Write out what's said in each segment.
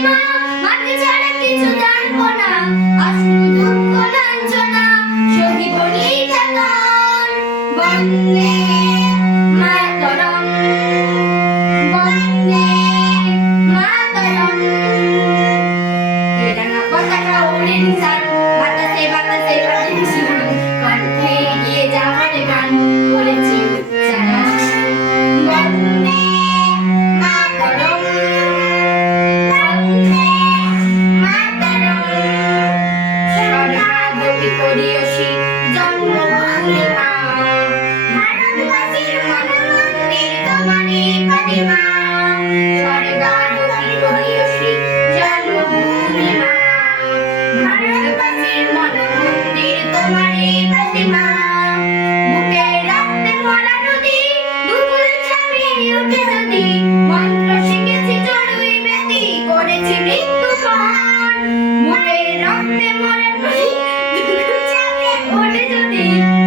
প্রতিমা মাটি ছাড়া কিছু জানবো না আজকে দুঃখ লাঞ্ছনা সহিব নির্যাতন বন্দে মাতরম বন্দে মাতরম তেরঙ্গা পতাকা ওড়ে নিশান বাতাসে বাতাসে বাজে শিউলি কণ্ঠে এগিয়ে যাওয়ার গান করেছি উচ্চারণ বন্দে মাতরম বন্দে মাতরম স্বর্গাদপি করিয়সি জন্মভূমি মা ভারতবাসীর মনমন্দির তোমারই প্রতিমা স্বর্গাদপি করিয়সি জন্মভূমি মা ভারতবাসীর মনমন্দির তোমারই প্রতিমা বুকে রক্তে ভরা নদী দুকুল ছাপিয়ে উঠে যদি মন্ত্র শিখেছি চড়ুই বেদি করেছি মৃত্যুপণ বুকে রক্তে ভরা নদী দুকুল ছাপিয়ে উঠে যদি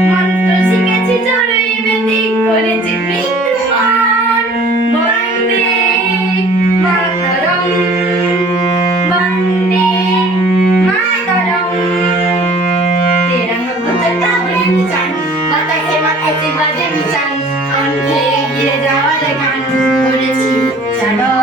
মন্ত্র শিখেছি চড়ুই বেদি করেছি মৃত্যুপণ বন্দে মাতরম বন্দে মাতরম তেরঙ্গা পতাকা ওড়ে নিশান বাতাসে বাতাসে বাজে নিশান কণ্ঠে এগিয়ে যাওয়ার গান করেছি উচ্চারণ